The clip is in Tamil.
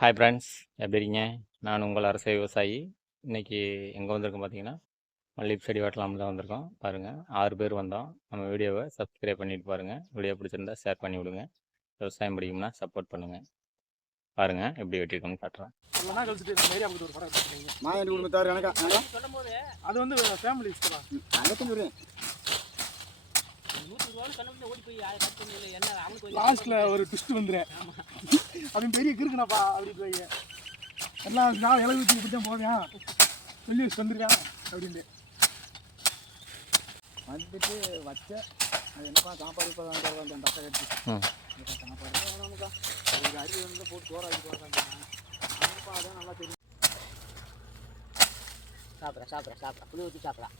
ஹாய் ஃப்ரெண்ட்ஸ், எப்படி இருக்கீங்க? நான் உங்கள் அரசு விவசாயி. இன்றைக்கி எங்கே வந்திருக்கோம் பார்த்தீங்கன்னா, மல்லிகை செடி வெட்டலாம்னு தான் வந்திருக்கோம். பாருங்கள், 6 பேர் வந்தோம். நம்ம வீடியோவை சப்ஸ்கிரைப் பண்ணிட்டு பாருங்கள். வீடியோ பிடிச்சிருந்தா ஷேர் பண்ணி விடுங்க. விவசாயம் பிடிக்கும்னா சப்போர்ட் பண்ணுங்கள். பாருங்கள் எப்படி வெட்டியிருக்கோம்னு காட்டுறேன். அது வந்து ஃபேமிலி லாஸ்ட்ல ஒரு ட்விஸ்ட் வந்துடுறேன். அவன் பெரிய கிறுக்குனாப்பா அப்படி போய் எல்லாம் நான் இலை ஊற்றி இப்படி தான் போவேன் சொல்லி வந்துருக்கான் அப்படின்ட்டு வந்துட்டு வச்ச அது என்னப்பா சாப்பாடு இப்போ அந்த டக்கை கட்டி சாப்பாடு நமக்கா ஒரு அரிசி வந்து போட்டு சோறாக்கி போகிறாங்க அதான் நல்லா தெரியும். சாப்பிட்றேன் புளி ஊற்றி சாப்பிட்றேன்.